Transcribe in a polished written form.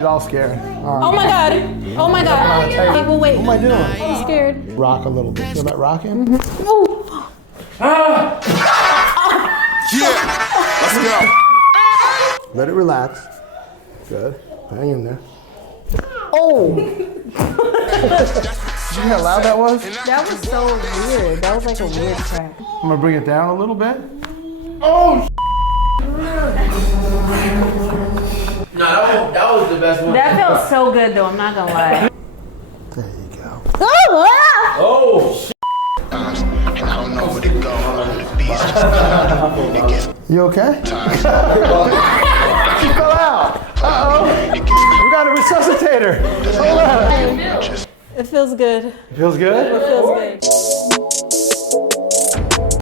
All scared. Oh my god. Oh my god. Wait, wait, wait. What am I doing? I'm scared. Rock a little bit. Feel that rocking? Ooh. Yeah, let's go. Let it relax. Good. Hang in there. Oh. See how loud that was? That was so weird. That was like a weird crack. I'm gonna bring it down a little bit. Oh, No, that was the best one. That felt so good though, I'm not gonna lie. there you go. Oh, shit. I don't know where to go. You okay? She fell out. Uh-oh. We got a resuscitator. Hold on. It feels good. Feels good? It feels good.